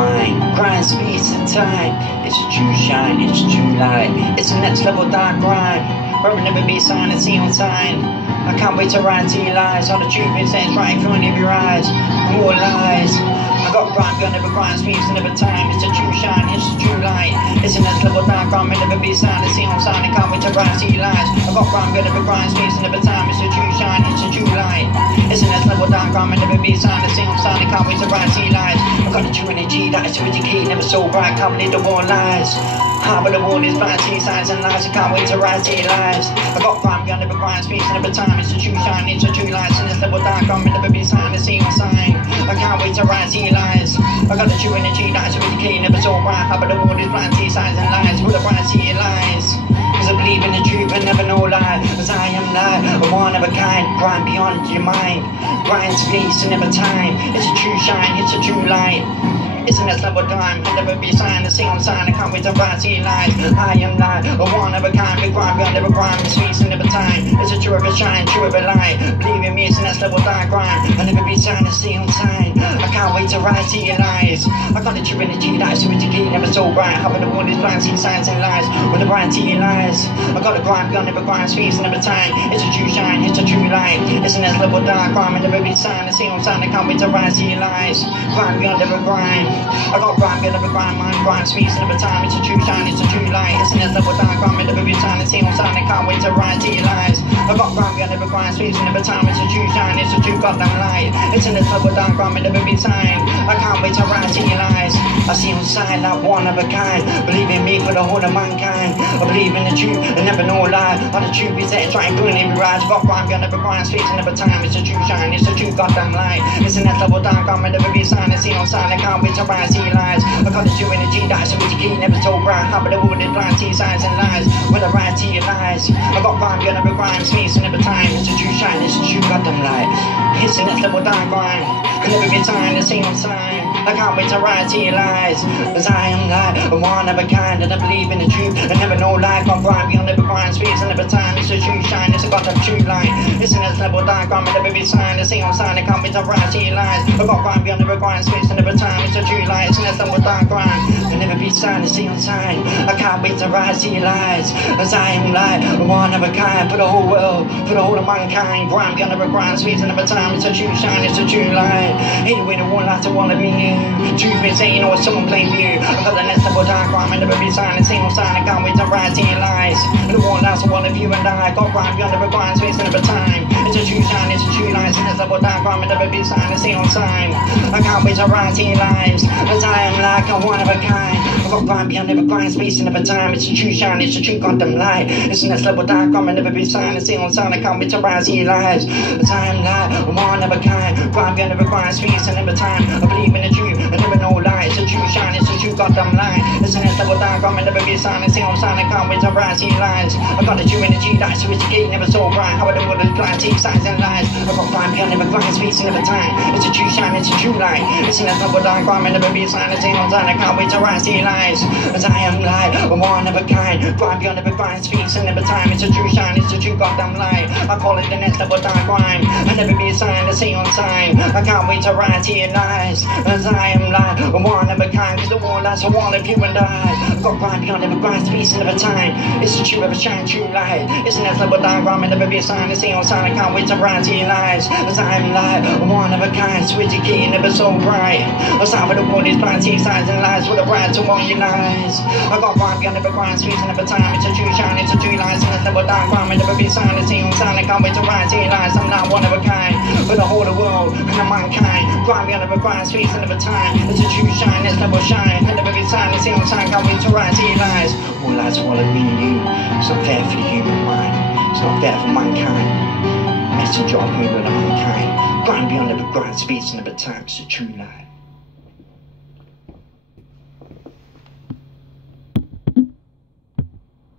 mind. Grind, space and time. It's a true shine, it's a true light. It's a next level dark grind, where will never be a sign and see on sign. I can't wait to ride till you lies. All the truth is right in front of your eyes. More lies. I got rhyme, gun, never grind, space and never time. It's a true shine, it's a true light. It's a next level dark grind, will never be a sign and see on sign. I can't wait to ride till you lies. I got rhyme, gun, never grind, space and never time. It's a true shine, it's a true light. It's a next level dark grind, will never be a sign and see on sign. I can't wait to ride till you lies. I got the true energy that is to educate, never so bright. Can't believe the war lies. But the world is blind to signs and lies. I can't wait to rise to your lives. I got rhyme, gun, never grind, space and never time. It's a true shine, it's a true light. And this level dark, I'm never be signed, the same sign. I can't wait to rise to your lives. I got the true energy that's educated, never so bright. But the world is blind to signs and lies. Put a bright to your lies. Cause I believe in the truth and never no lie. Cause I am light, a one of a kind. Grind beyond your mind. Grind, space and never time. It's a true shine, it's a true light. It's a next level time, I'll never be signed, the same sign. I can't wait to rise to your lies. I am light, a one of a kind. Big grind, I'll never grind, space and never time. It's a true of a shine, true of a light. Believe in me, it's a next level dark grind. I'll never be signed, the same sign. I can't wait to rise to your lies. I got the true energy that is so educated, never so bright. How the world is blind, see signs and lies. When the bright to your lies. I got a grind, I'll never grind, space and never time. It's a true shine, it's a true light. It's a next level dark grind, I'll never be signed, the same sign. I can't wait to rise to your lies. Grind, I'll never grind. I got rhyme, gun, never grind, mind, grind, space, and never time. It's a true shine, it's a true light. It's a next level dark grind, never be time. It's on sign, I can't wait to rise to your lies. I got rhyme, gun, never grind, space, and never time. It's a true shine, it's a true goddamn light. It's a next level dark grind, never be time. I can't wait to rise to your lies. I see on sign like one of a kind. Believe in me for the whole of mankind. I believe in the truth and never no lie. All the truth is there, try and put it in your eyes. I got rhyme, gun, never grind, space, and never time. It's a true shine, it's a true goddamn light. It's a next level dark grind, never be sign. It's on sign, I can't wait to rise to your lies. I got the true energy that's so educated, never so bright. How but the world is blind to your signs and lies. When I rise to your lies. I got rhyme, gun, never grind, space, and never time. It's a true shine, it's a true goddamn light. It's a next level dark grind. I never be time, the same sign. I can't wait to rise to your lies. Cause I am light, a one of a kind. And I believe in the truth, I never know life. Got rhyme, gun, never grind, space, and never time. It's a true shine, it's a goddamn true light. It's a next level dark grind, I never be signed, the same sign. I can't wait to rise to your lies. I got rhyme, gun, never grind, space, and never time. It's a true light, it's a next level dark grind. I'll never be signed, the same sign. I can't wait to rise to your lies. Cause I am light, one of a kind. For the whole world, for the whole of mankind. Grind, gun, never grind, space, and never time. It's a true shine, it's a true light. Anyway, the one light to all of me. Truth been saying, or someone blame you. I got the next level dark grind, I'll never be signed, the same sign. I can't wait to rise to your lies. And the one light to all of you and I. Got grind, gun, never grind, space, and never time. It's a true shine, it's a true light. It's a next level dark grind, I'll never be signed, the same sign. I can't wait to rise to your lives. Cause I am like a one of a kind. I got rhyme, beyond never grind, space, and never time. It's a true shine, it's a true goddamn light. It's a next level dark grind, I'll never be signed, the same sign. I can't wait to rise to your lives. Cause I am like a one of a kind. Rhyme, beyond never grind, space, and never time. I believe in the truth, I never know lie. It's a true shine, it's a true goddamn light. It's a next level dark grind, I'll never be signed, the same sign. I can't wait to rise to your lives. I got the true energy that's so educated, never so bright. How the world is blind, take signs and lies. I got rhyme, beyond never grind, space, and never time. It's a true shine, it's a true light. It's a next level dark grind, I'll never be signed, the same sign. I can't wait to rise to your lives. As I am light, a one of a kind. Grind, beyond never grind, space, and never time. It's a true shine, it's a true goddamn light. I call it the next level dark grind. I'll never be signed, the same sign. I can't wait to rise to your lives. As I am light, a one of a kind. Cause the world has a wall of you and I. Got grind, beyond never grind, space, and never time. It's a true of a shine, true light. It's a next level dark grind, I'll never be signed, the same sign. I can't wait to rise to your lives. As I am light, a one of a kind. So educated, never so bright. As I for the world is blind, take signs and lies. For the bright to all your lies. I got rhyme, beyond never grind, space, and never time. It's a true shine, it's a true light. It's a next level dark grind, I'll never be signed, the same sign. I can't wait to rise to your lives. I'm not one of a kind. For the whole of the world and the mankind. Grind, beyond never grind, space, and never time. It's a true shine, next level shine. I'll never be signed, the same sign. Can't wait to rise to your lives. All lies all of me and you. It's not fair for the human mind. It's not fair for mankind. Messenger of human and mankind. Grind, beyond never grind, space, and never time. It's a true light.